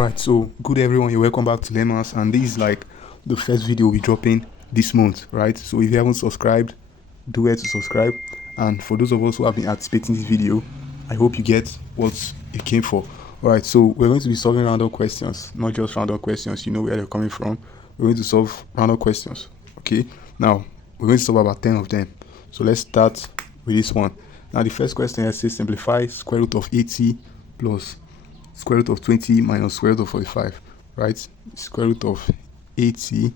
Alright, so good everyone, you're welcome back to Lemmas, and this is like the first video we'll be dropping this month, right? So if you haven't subscribed, do it to subscribe. And for those of us who have been anticipating this video, I hope you get what you came for. Alright, so we're going to be solving random questions, not just random questions, you know where they're coming from. We're going to solve random questions, okay? Now, we're going to solve about 10 of them. So let's start with this one. Now, the first question here says simplify square root of 80 plus square root of 20 minus square root of 45, right? Square root of 80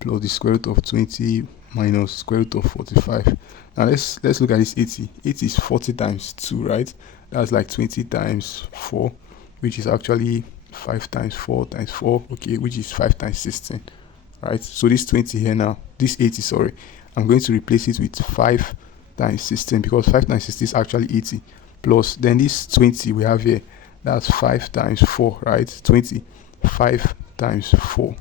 plus the square root of 20 minus square root of 45. Now let's look at this 80. 80 is 40 times 2, right? That's like 20 times 4, which is actually 5 times 4 times 4, okay, which is 5 times 16, right? So this 20 here now, this 80, sorry, I'm going to replace it with 5 times 16 because 5 times 16 is actually 80, plus then this 20 we have here, that's 5 times 4, right? 20. 5 times 4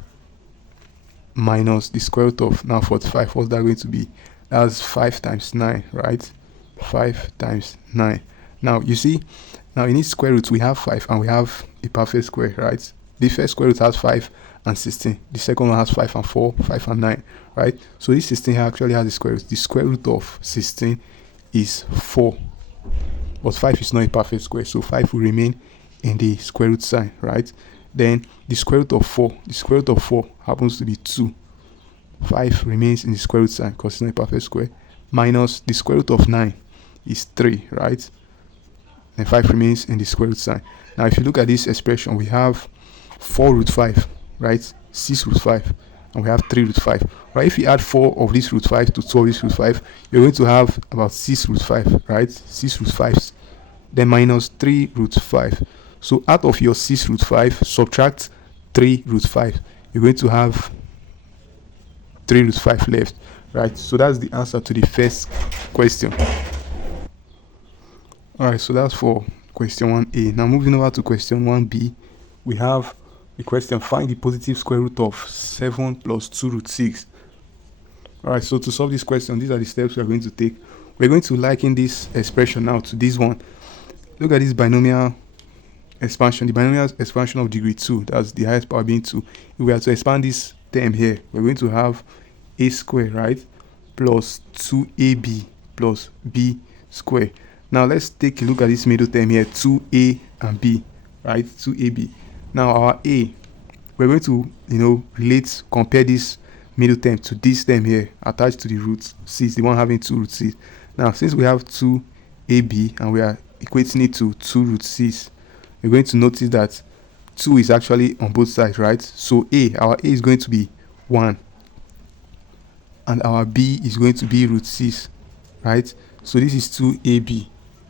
minus the square root of now 45. What's that going to be? That's 5 times 9, right? 5 times 9. Now, you see, now in each square root, we have 5 and we have a perfect square, right? The first square root has 5 and 16. The second one has 5 and 4, 5 and 9, right? So this 16 here actually has the square root. The square root of 16 is 4. But 5 is not a perfect square, so 5 will remain in the square root sign, right? Then the square root of 4, the square root of 4 happens to be 2. 5 remains in the square root sign because it's not a perfect square, minus the square root of 9 is 3, right? And 5 remains in the square root sign. Now if you look at this expression, we have 4 root 5, right? 6 root 5, and we have 3 root 5, right? If you add 4 of this root 5 to 2 of this root 5, you're going to have about 6 root 5, right? 6 root 5s, then minus 3 root 5. So out of your 6 root 5, subtract 3 root 5, you're going to have 3 root 5 left, right? So that's the answer to the first question. Alright, so that's for question 1a. Now moving over to question 1b, we have the question, find the positive square root of 7 plus 2 root 6. Alright, so to solve this question, these are the steps we are going to take. We're going to liken this expression now to this one. Look at this binomial expansion, the binomial expansion of degree 2, that's the highest power being 2. If we are to expand this term here, we're going to have a square, right, plus 2ab plus b square. Now let's take a look at this middle term here, 2a and b, right? 2ab. Now our a, we're going to compare this middle term to this term here attached to the root 6, the one having 2 root 6. Now since we have 2ab and we are equating it to 2 root 6, we're going to notice that 2 is actually on both sides, right? So our a is going to be 1 and our b is going to be root 6, right? So this is 2ab,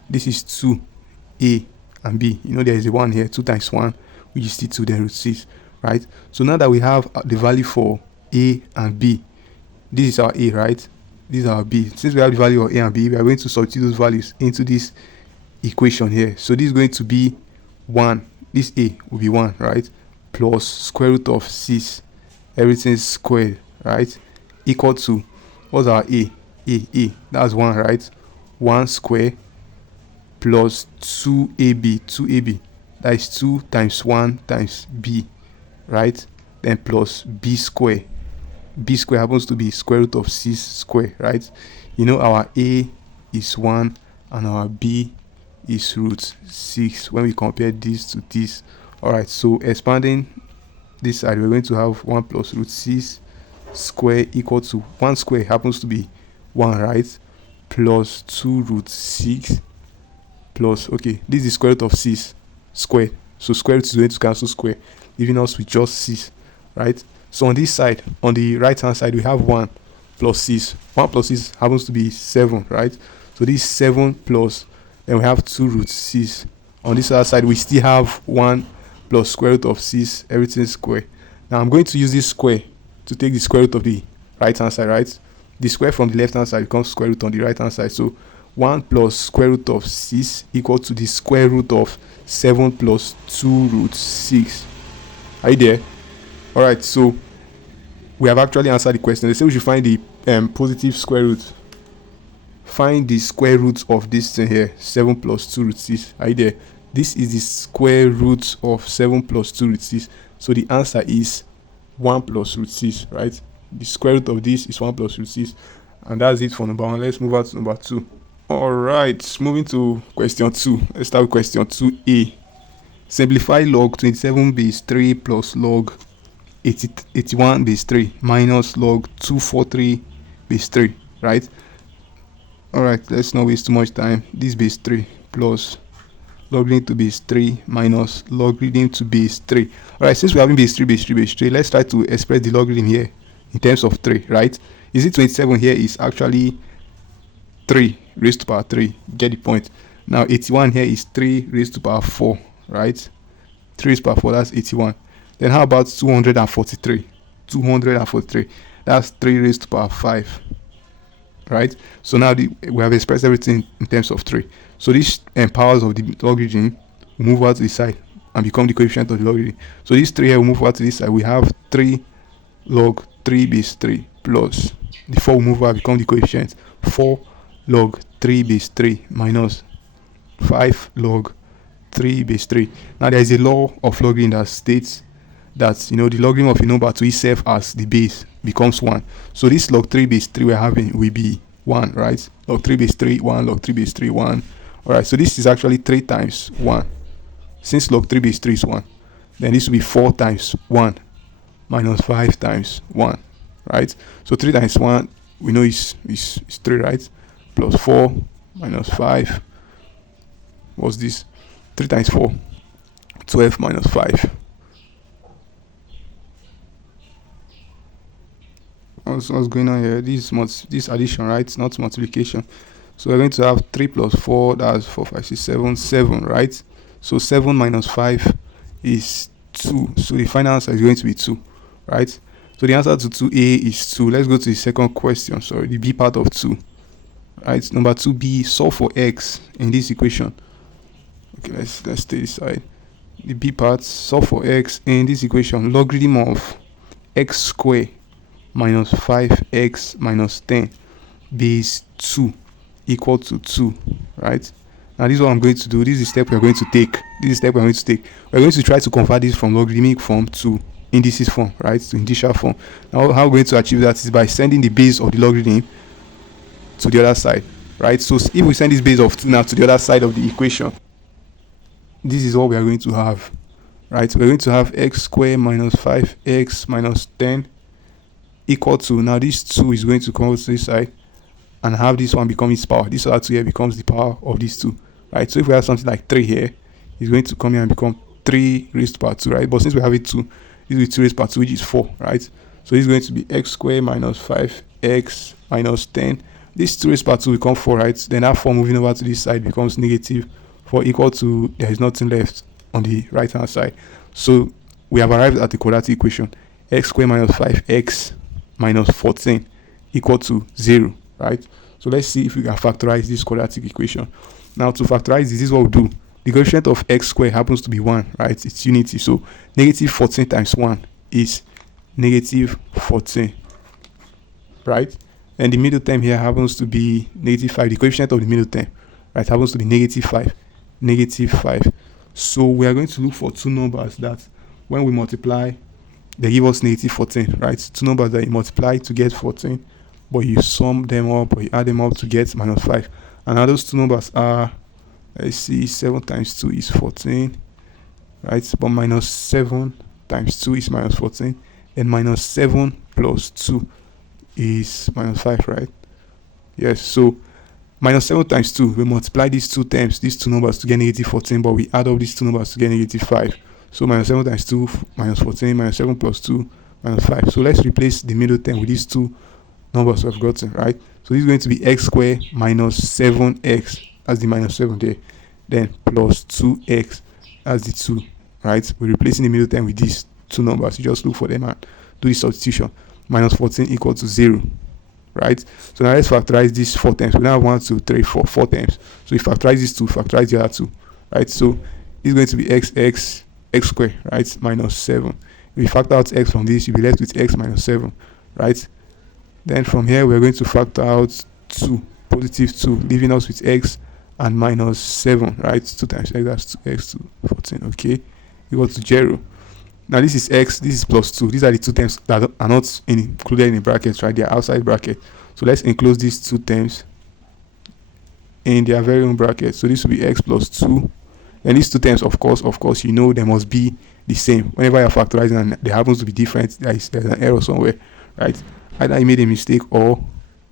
this is 2a and b. You know there is a 1 here, 2 times 1, which is still 2, then root 6, right? So now that we have the value for a and b, this is our a, right? This is our b. Since we have the value of a and b, we are going to substitute those values into this equation here. So this is going to be 1, this a will be 1, right, plus square root of 6, everything is squared, right, equal to, what's our a, that's 1, right? 1 square plus 2ab, that is 2 times 1 times b, right? Then plus b square happens to be square root of 6 square, right? You know our a is 1 and our b is root 6 when we compare this to this. All right, so expanding this side, we're going to have 1 plus root 6 square equal to 1 square happens to be 1, right, plus 2 root 6 plus, okay, this is square root of 6 square, so square root is going to cancel square, leaving us with just 6, right? So on this side, on the right hand side, we have 1 plus 6. 1 plus 6 happens to be 7, right? So this is 7 plus, then we have 2 root 6. On this other side, we still have 1 plus square root of 6, everything is square. Now I'm going to use this square to take the square root of the right hand side, right? The square from the left hand side becomes square root on the right hand side. So 1 plus square root of 6 equal to the square root of 7 plus 2 root 6. Are you there? All right, so we have actually answered the question. They say we should find the positive square root. Find the square root of this thing here, 7 plus 2 root 6. Are you there? this is the square root of 7 plus 2 root 6. So the answer is 1 plus root 6, right? The square root of this is 1 plus root 6. And that's it for number 1. Let's move on to number 2. Alright, moving to question 2. Let's start with question 2a. Simplify log 27 base 3 plus log 81 base 3 minus log 243 base 3, right? Alright, let's not waste too much time. This base 3 plus logarithm to base 3 minus logarithm to base 3. Alright, since we're having base 3, base 3, base 3, let's try to express the logarithm here in terms of 3, right? Is it 27 here is actually 3 raised to power 3. Get the point. Now 81 here is 3 raised to power 4, right? 3 raised to power 4, that's 81. Then how about 243? 243, that's 3 raised to power 5. Right, so now we have expressed everything in terms of 3. So this powers of the logarithm will move out to the side and become the coefficient of the logarithm. So this 3 here will move out to this side. We have 3 log 3 base 3 plus the 4 will move out, become the coefficient. 4 log 3 base 3 minus 5 log 3 base 3. Now there is a law of logarithm that states that the logarithm of a number to itself as the base becomes 1. So this log 3 base 3 we're having will be 1, right? Log 3 base 3 1, log 3 base 3 1. Alright, so this is actually 3 times 1. Since log 3 base 3 is 1, then this will be 4 times 1 minus 5 times 1, right? So 3 times 1 we know is 3, right? Plus 4 minus 5. What's this? 3 times 4, 12 minus 5. What's going on here? This addition, right? Not multiplication. So we're going to have 3 plus 4, that's 4, 5, 6, 7, 7, right? So 7 minus 5 is 2. So the final answer is going to be 2, right? So the answer to 2a is 2. Let's go to the second question, sorry, the b part of 2. Right, number 2b, solve for x in this equation. Okay, let's stay this side. The b part, solve for x in this equation. Logarithm of x squared minus 5x minus 10 base 2 equal to 2, right? Now this is what I'm going to do. This is the step we're going to take. We're going to try to convert this from logarithmic form to indices form, right? To indicial form. Now how we're going to achieve that is by sending the base of the logarithm to the other side, right? So if we send this base of 2 now to the other side of the equation, this is what we are going to have, right? We're going to have x squared minus 5x minus 10 equal to, now this 2 is going to come to this side and have this one become its power. This other 2 here becomes the power of these 2, right? So if we have something like 3 here, it's going to come here and become 3 raised to power 2, right? But since we have it 2, this will be 2 raised to power 2, which is 4, right? So this is going to be x squared minus 5x minus 10. This 2 raised to power 2 will become 4, right? Then that 4 moving over to this side becomes negative 4 equal to, there is nothing left on the right hand side. So we have arrived at the quadratic equation. X squared minus 5x minus 14 equal to 0, right? So let's see if we can factorize this quadratic equation. Now to factorize this is what we'll do. The coefficient of x squared happens to be 1, right? It's unity. So negative 14 times 1 is negative 14, right? And the middle term here happens to be negative 5. The coefficient of the middle term, right, happens to be negative 5. Negative 5. So we are going to look for two numbers that when we multiply, they give us negative 14, right? Two numbers that you multiply to get 14, but you sum them up or you add them up to get minus 5. And now those two numbers are, let's see, 7 times 2 is 14, right? But minus 7 times 2 is minus 14. And minus 7 plus 2 is minus 5, right? Yes, so minus 7 times 2, we multiply these two terms, these two numbers to get negative 14, but we add up these two numbers to get negative 5. So minus 7 times 2, minus 14, minus 7 plus 2, minus 5. So let's replace the middle term with these two numbers we've gotten, right? So this is going to be x squared minus 7x, that's the minus 7 there. Then plus 2x, that's the 2, right? We're replacing the middle term with these two numbers. You just look for them and do the substitution. Minus 14 equal to 0, right? So now let's factorize these 4 terms. We now have 1, 2, 3, 4 terms. So we factorize these 2, factorize the other 2, right? So this is going to be x squared, right, minus 7. If we factor out x from this, you'll be left with x minus 7, right? Then from here, we're going to factor out 2, positive 2, leaving us with x and minus 7, right? 2 times x, that's 2x to 14, okay, equal to 0. Now this is x, this is plus 2. These are the two terms that are not included in the brackets, right? They are outside bracket. So let's enclose these two terms in their very own bracket. So this will be x plus 2. And these two terms, of course, you know they must be the same. Whenever you're factorizing and they happens to be different, there's an error somewhere, right? Either you made a mistake or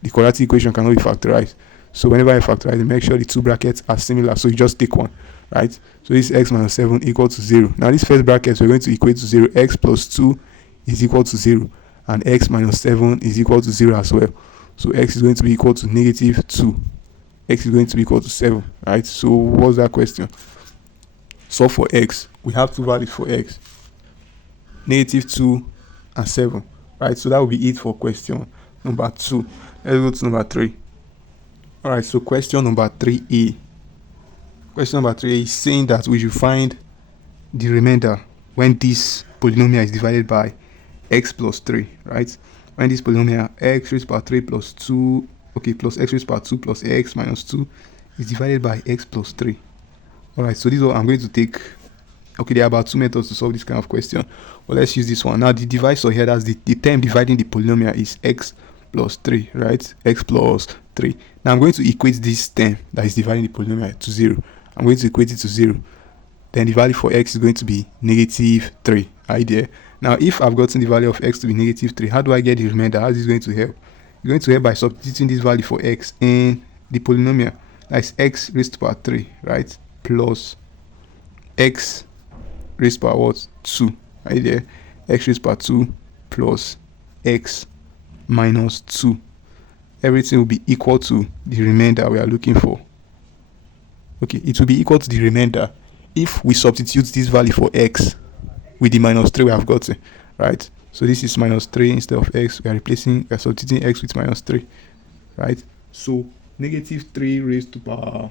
the quadratic equation cannot be factorized. So whenever you factorize, make sure the two brackets are similar. So you just take one, right? So this x minus 7 equal to 0. Now this first bracket, we're going to equate to 0. X plus 2 is equal to 0. And x minus 7 is equal to 0 as well. So x is going to be equal to negative 2. X is going to be equal to 7, right? So what's that question? Solve for x. We have two values for x. Negative 2 and 7, right? So that will be it for question number 2. Let's go to number 3. All right, so question number 3a. Question number 3a is saying that we should find the remainder when this polynomial is divided by x plus 3, right? When this polynomial x raised to power 3 plus 2, okay, plus x raised to power 2 plus x minus 2 is divided by x plus 3. All right, so this is what I'm going to take. Okay, there are about 2 methods to solve this kind of question, but let's use this one. Now the divisor here, that's the term dividing the polynomial, is x plus 3, right? X plus 3. Now I'm going to equate this term that is dividing the polynomial to 0. I'm going to equate it to 0. Then the value for x is going to be negative 3, right there. Now if I've gotten the value of x to be negative 3, how do I get the remainder? How is this going to help? It's going to help by substituting this value for x in the polynomial. That's x raised to power 3, right? Plus x raised to power what? 2, right there. X raised to power 2 plus x minus 2. Everything will be equal to the remainder we are looking for. Okay, it will be equal to the remainder if we substitute this value for x with the minus 3 we have gotten, right? So this is minus 3 instead of x. We are substituting x with minus 3, right? So negative 3 raised to power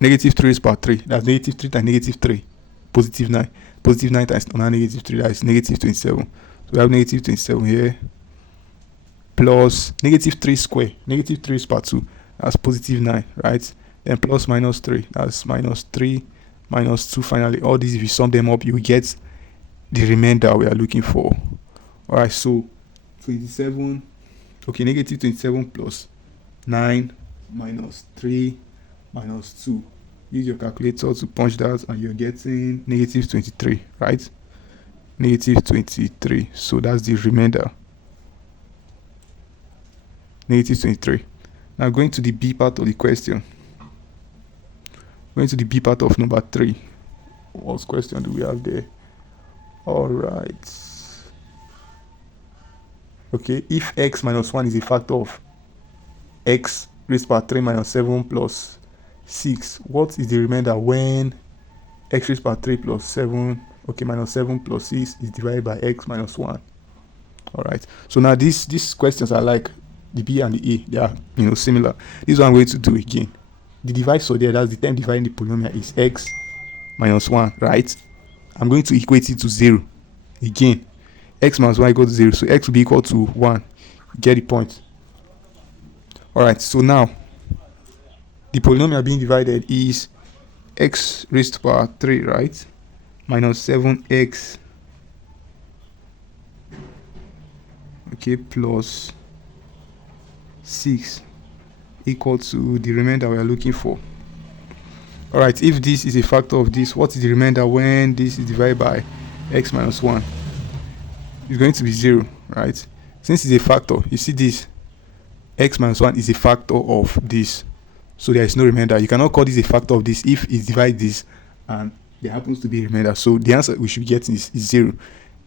3. That's negative 3 times negative 3, positive 9. Positive 9 times negative 3, that is negative 27. So we have negative 27 here, plus negative 3 square. Negative 3 is power 2, that's positive 9, right? Then plus minus 3, that's minus 3 minus 2 finally. All these, if you sum them up, you get the remainder we are looking for. All right, so 27, okay, negative 27 plus 9 minus 3 minus 2. Use your calculator to punch that and you're getting negative 23, right? Negative 23. So that's the remainder. Negative 23. Now going to the B part of the question. Going to the B part of number 3. What question do we have there? All right. Okay, if x minus 1 is a factor of x raised to power 3 minus 7 plus 6, what is the remainder when x raised to power 3 plus 7, okay, minus 7 plus 6 is divided by x minus 1? All right. So now these questions are like the B and the A. They are, similar. This is what I'm going to do again. The divisor there, that's the term dividing the polynomial, is x minus 1, right? I'm going to equate it to 0. Again, x minus 1 equals to 0. So x will be equal to 1. Get the point. All right. So now, the polynomial being divided is x raised to power 3, right? Minus 7x, okay, plus 6 equal to the remainder we are looking for. All right, if this is a factor of this, what is the remainder when this is divided by x minus 1? It's going to be 0, right? Since it's a factor, you see this, x minus 1 is a factor of this, so there is no remainder. You cannot call this a factor of this if it divides this and there happens to be a remainder. So the answer we should be getting is 0.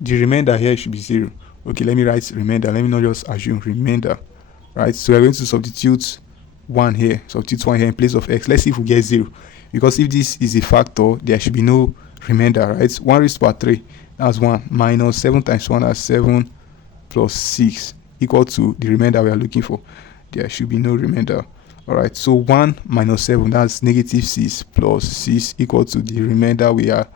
The remainder here should be 0. Okay, let me write remainder. Let me not just assume remainder, right? So we're going to substitute 1 here. Substitute 1 here in place of x. Let's see if we get 0. Because if this is a factor, there should be no remainder, right? 1 raised to power 3, that's 1. Minus 7 times 1, that's 7, plus 6, equal to the remainder we are looking for. There should be no remainder. All right, so 1 minus 7, that's negative 6, plus 6, equal to the remainder we are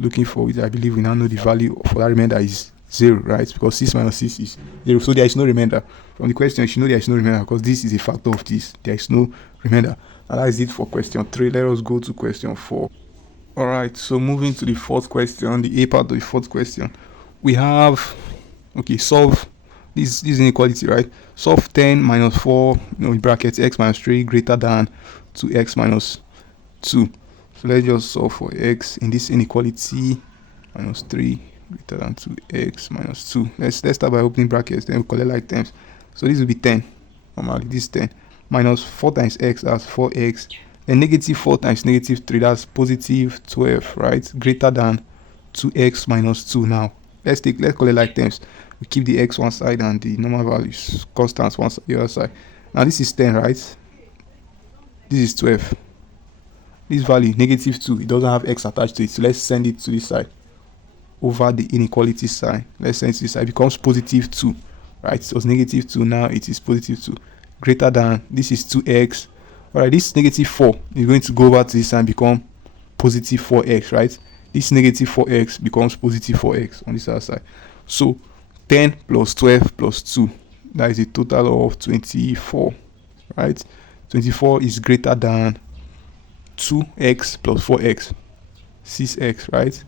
looking for, which I believe we now know the value for that remainder is 0, right? Because 6 minus 6 is 0. So there is no remainder. From the question, you should know there is no remainder because this is a factor of this. There is no remainder. And that is it for question 3. Let us go to question 4. Alright, so moving to the fourth question, the A part of the fourth question. We have, okay, solve this inequality, right? Solve 10 minus 4, in brackets, x minus 3 greater than 2x minus 2. So let's just solve for x in this inequality. Minus 3 greater than 2x minus 2. Let's start by opening brackets, then we collect like terms. So this will be 10. Normally, this is 10. Minus 4 times x, that's 4x. Then negative 4 times negative 3, that's positive 12, right? Greater than 2x minus 2. Now, let's collect like terms. We keep the x one side and the normal values, constants one side, the other side. Now, this is 10, right? This is 12. This value, negative 2, it doesn't have x attached to it. So let's send it to this side. Over the inequality sign, let's send it to this side. It becomes positive 2, right? So it's negative 2, now it is positive 2. Greater than, this is 2x. Alright, this negative 4 is going to go over to this side and become positive 4x, right? This negative 4x becomes positive 4x on this other side. So 10 plus 12 plus 2, that is a total of 24, right? 24 is greater than 2x plus 4x, 6x, right?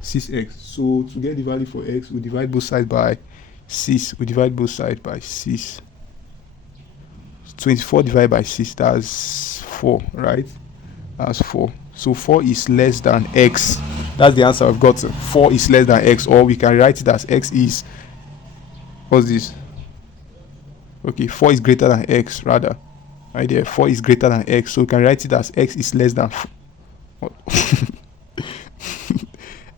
6x. So to get the value for x, we divide both sides by 6. We divide both sides by 6. 24 divided by 6, that's 4, right? That's 4. So 4 is less than x. That's the answer I've got. 4 is less than x, or we can write it as x is, what's this? Okay, 4 is greater than x, rather. Right there, 4 is greater than x. So we can write it as x is less than 4.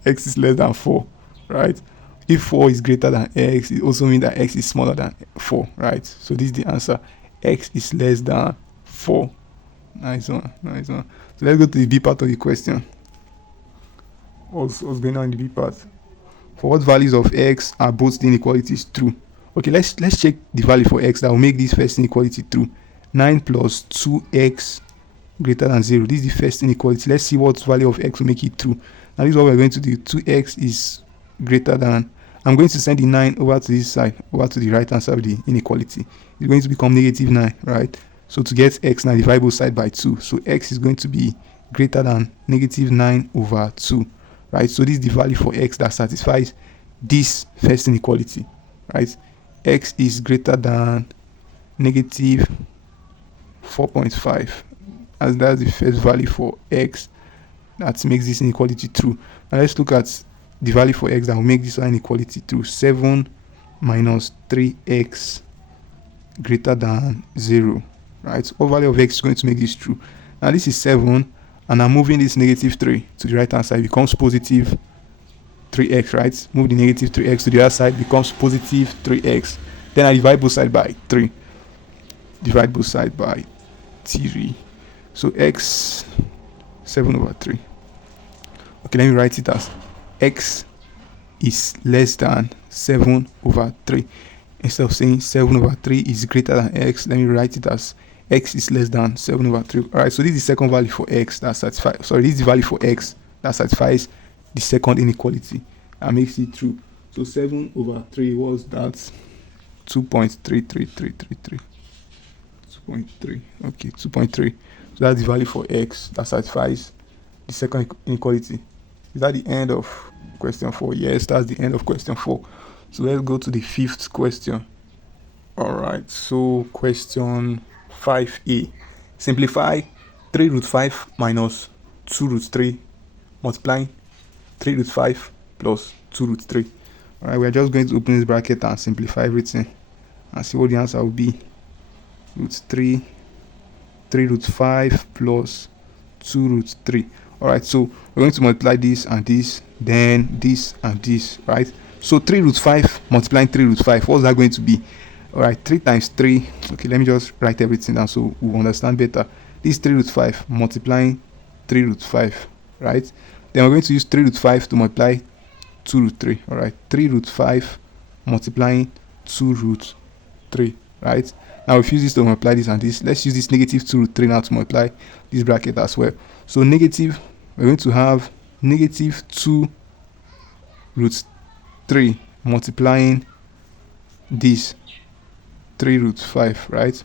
X is less than 4, right? If 4 is greater than x, it also means that x is smaller than 4, right? So this is the answer. X is less than 4. Nice one. So let's go to the B part of the question. What's going on in the B part? For what values of x are both the inequalities true? Okay, let's check the value for x that will make this first inequality true. 9 plus 2x greater than 0. This is the first inequality. Let's see what value of x will make it true. Now this is what we're going to do. 2x is greater than, I'm going to send the 9 over to this side, over to the right hand side of the inequality. It's going to become negative 9, right? So to get x, now divide both sides by 2. So x is going to be greater than negative 9 over 2, right? So this is the value for x that satisfies this first inequality, right? X is greater than negative 4.5, as that's the first value for x that makes this inequality true. Now let's look at the value for x that will make this inequality true. 7 minus 3x greater than 0, right? What value of x is going to make this true? Now this is 7, and I'm moving this negative 3 to the right hand side, it becomes positive 3x, right? Move the negative 3x to the other side, becomes positive 3x. Then I divide both sides by 3. Divide both sides by 3. So x 7 over 3. Okay, let me write it as x is less than 7 over 3. Instead of saying 7 over 3 is greater than x, let me write it as x is less than 7 over 3. Alright, so this is the second value for x that satisfies, this is the value for x that satisfies the second inequality and makes it true. So 7 over 3 was that 2.33333. 2.3. Okay, 2.3. So that's the value for x that satisfies the second inequality. Is that the end of question 4? Yes, that's the end of question 4. So let's go to the fifth question. Alright, so question 5a. Simplify 3 root 5 minus 2 root 3 multiplying 3 root 5 plus 2 root 3. Alright, we're just going to open this bracket and simplify everything and see what the answer will be. Root 3 root 5 plus 2 root 3. Alright, so we're going to multiply this and this, then this and this, right? So 3 root 5 multiplying 3 root 5, what's that going to be? Alright, 3 times 3. Okay, let me just write everything down so we'll understand better. This 3 root 5 multiplying 3 root 5, right? Then we're going to use 3 root 5 to multiply 2 root 3. Alright, 3 root 5 multiplying 2 root 3, right? Now if you use this to multiply this and this, let's use this negative 2 root 3 now to multiply this bracket as well. So negative, we're going to have negative 2 root 3 multiplying this 3 root 5, right?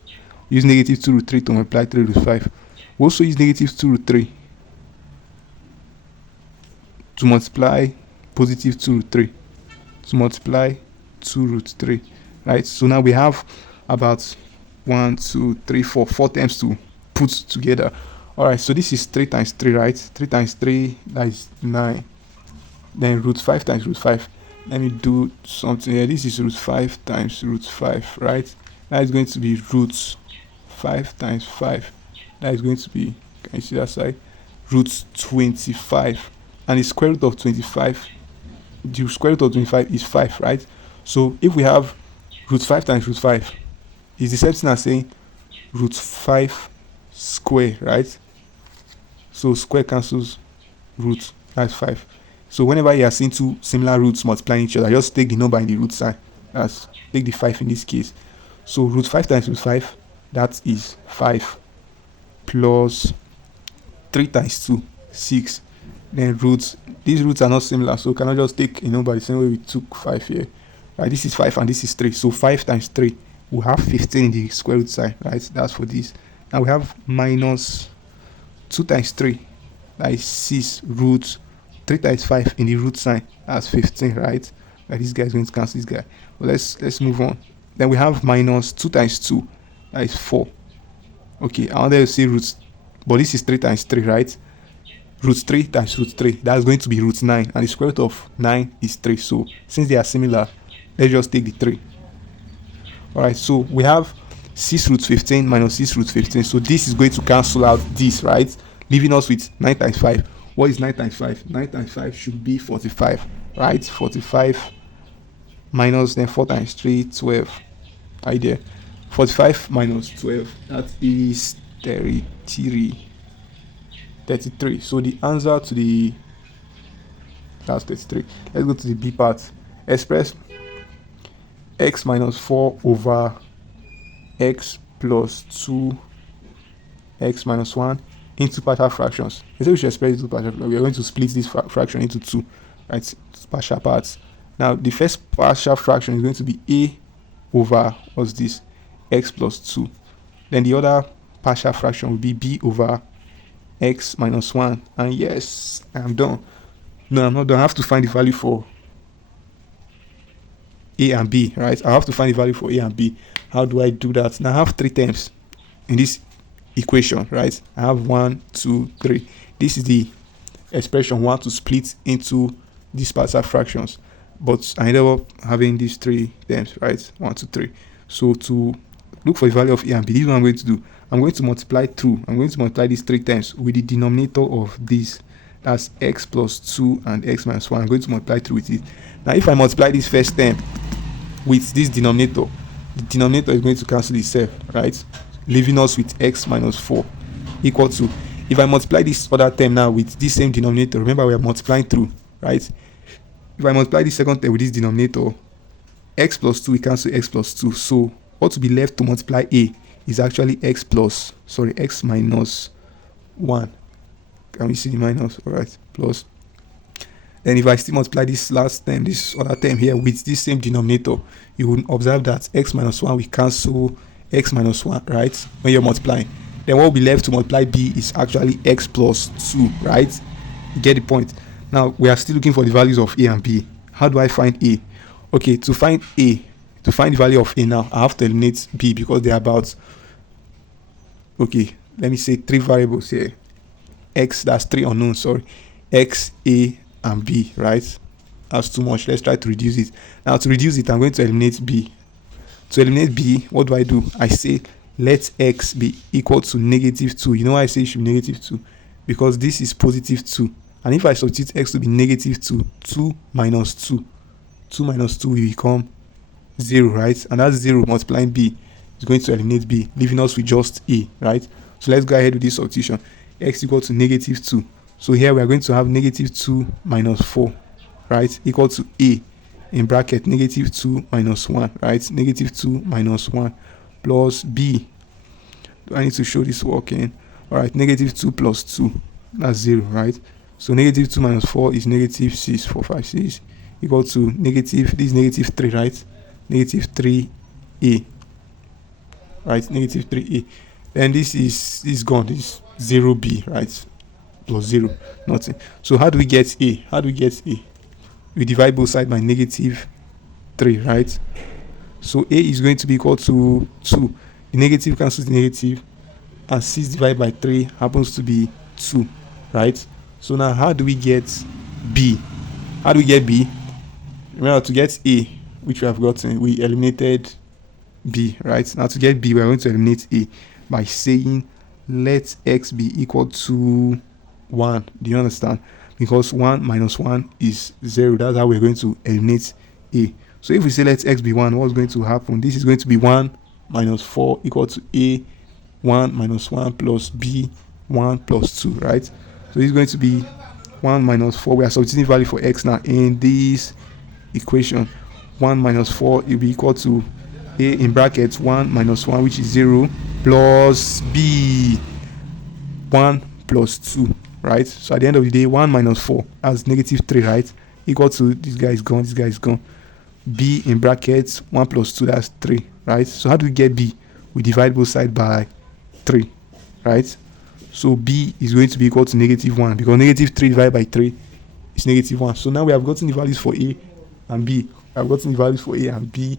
Use negative 2 root 3 to multiply 3 root 5. We also use negative 2 root 3 to multiply positive 2 root 3 to multiply 2 root 3, right? So now we have about 1, 2, 3, 4 terms to put together. All right, so this is 3 times 3, right? 3 times 3, that is 9. Then root 5 times root 5. Let me do something here. This is root 5 times root 5, right? That is going to be root 5 times 5. That is going to be, can you see that side? Root 25. And the square root of 25, the square root of 25 is 5, right? So if we have root 5 times root 5, is the same thing as saying root 5 square, right? So square cancels root, that's 5. So whenever you are seeing two similar roots multiplying each other, just take the number in the root sign. That's take the 5 in this case. So root 5 times root 5, that is 5, plus 3 times 2, 6. Then roots, these roots are not similar, so we cannot just take a number the same way we took 5 here. Right, this is 5 and this is 3. So 5 times 3, we have 15 in the square root sign, right? That's for this. Now we have minus 2 times 3, that is 6 root 3 times 5 in the root sign, that's 15, right? Like this guy is going to cancel this guy. But let's move on. Then we have minus 2 times 2, that is 4. Okay, I wanted to say roots, but this is 3 times 3, right? Root 3 times root 3, that's going to be root 9, and the square root of 9 is 3. So since they are similar, let's just take the 3. Alright, so we have 6 root 15 minus 6 root 15. So this is going to cancel out this, right? Leaving us with 9 times 5. What is 9 times 5? 9 times 5 should be 45, right? 45 minus then 4 times 3, 12. Right there. 45 minus 12, that is 33. So the answer to the, that's 33. Let's go to the B part. Express x minus 4 over x plus 2 x minus 1 into partial fractions. Instead we should express it into partial fractions. We are going to split this fraction into 2, right? Partial parts. Now the first partial fraction is going to be a over, what's this, x plus 2. Then the other partial fraction will be b over x minus 1. And yes, I'm done. No, I'm not done. I have to find the value for a and b, right? I have to find the value for a and b. How do I do that? Now I have 3 terms in this equation, right? I have 1, 2, 3. This is the expression 1 to split into these partial fractions, but I ended up having these 3 terms, right? 1, 2, 3. So to look for the value of a and b, this is what I'm going to do. I'm going to multiply through. I'm going to multiply these 3 terms with the denominator of this. That's x plus 2 and x minus 1. I'm going to multiply through with it. Now if I multiply this first term with this denominator, the denominator is going to cancel itself, right? Leaving us with x minus 4 equal to, if I multiply this other term now with this same denominator, remember we are multiplying through, right? If I multiply this second term with this denominator, x plus 2 we cancel x plus 2. So what will be left to multiply a is actually x minus 1. Can we see the minus? All right, plus. Then if I still multiply this last term, this other term here with this same denominator, you will observe that x minus 1 we cancel x minus 1, right? When you're multiplying, then what will be left to multiply b is actually x plus 2, right? You get the point. Now we are still looking for the values of a and b. How do I find a? Okay, to find a, to find the value of a now, I have to eliminate b because they are about, okay, let me say 3 variables here. X, that's 3 unknowns, sorry. X, a, and b, right? That's too much. Let's try to reduce it. Now to reduce it, I'm going to eliminate b. To eliminate b, what do? I say let x be equal to negative 2. You know why I say it should be negative 2? Because this is positive 2. And if I substitute x to be negative 2, 2 minus 2. 2 minus 2 will become 0, right? And that's 0 multiplying b is going to eliminate b, leaving us with just a, right? So let's go ahead with this substitution. X equal to negative 2. So here we are going to have negative 2 minus 4, right? Equal to a in bracket negative 2 minus 1, right? Negative 2 minus 1 plus b. Do I need to show this working? All right, negative 2 plus 2, that's 0, right? So negative 2 minus 4 is negative 6. 4, 5, 6 equal to negative, this is negative 3, right? Negative 3a, right? Negative 3a. Then this is gone, this is 0b, right? Plus 0, nothing. So how do we get a? How do we get a? We divide both sides by negative 3, right? So a is going to be equal to 2. The negative cancels the negative, and 6 divided by 3 happens to be 2, right? So now how do we get b? How do we get b? Remember, to get a, which we have gotten, we eliminated b, right? Now to get b, we are going to eliminate a by saying let x be equal to 1. Do you understand? Because 1 minus 1 is 0. That's how we're going to eliminate a. So if we say let x be 1, what's going to happen? This is going to be 1 minus 4 equal to a 1 minus 1 plus b 1 plus 2, right? So this is going to be 1 minus 4. We are substituting value for x now in this equation. 1 minus 4 will be equal to a in brackets 1 minus 1, which is 0, plus b 1 plus 2, right? So at the end of the day, 1 minus 4 as negative 3, right? Equal to, this guy is gone, this guy is gone, b in brackets 1 plus 2, that's 3, right? So how do we get b? We divide both sides by 3, right? So b is going to be equal to negative 1, because negative 3 divided by 3 is negative 1. So now we have gotten the values for a and b. We have gotten the values for a and b.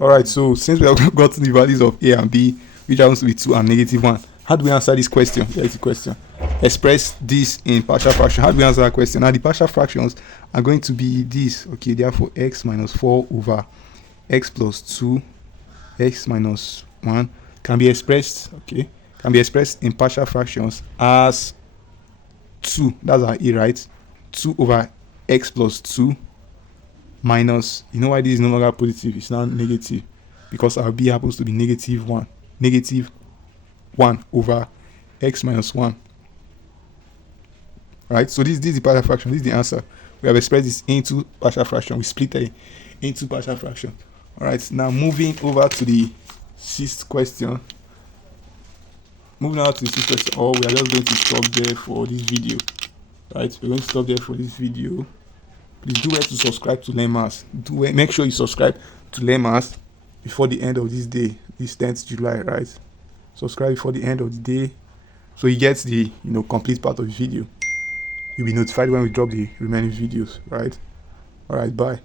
Alright, so since we have gotten the values of a and b, which happens to be 2 and negative 1, how do we answer this question? Here's the question. Express this in partial fraction. How do we answer that question? Now the partial fractions are going to be this. Okay, therefore x minus 4 over x plus 2, x minus 1 can be expressed, okay, can be expressed in partial fractions as 2. That's our a, right? 2 over x plus 2 minus, you know why this is no longer positive, it's now negative, because our b happens to be negative 1. Negative 1 over x minus 1, right? So this is the partial fraction. This is the answer. We have expressed this into partial fraction. We split it into partial fraction. All right, now moving over to the sixth question. Moving on to the sixth question, or we are just going to stop there for this video, right? We're going to stop there for this video. Please do well to subscribe to Learn. Make sure you subscribe to Learn before the end of this day, this 10th July, right? Subscribe before the end of the day, so you get the complete part of the video. You'll be notified when we drop the remaining videos, right? All right, bye.